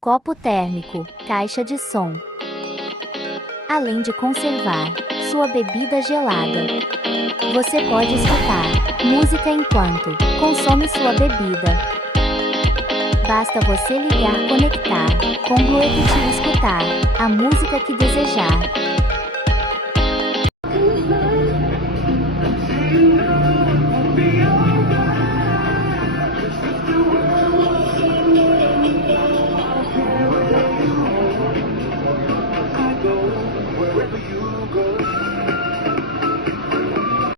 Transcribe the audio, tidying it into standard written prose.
copo térmico, caixa de som. Além de conservar sua bebida gelada, você pode escutar música enquanto consome sua bebida. Basta você ligar, conectar com Bluetooth e escutar a música que desejar.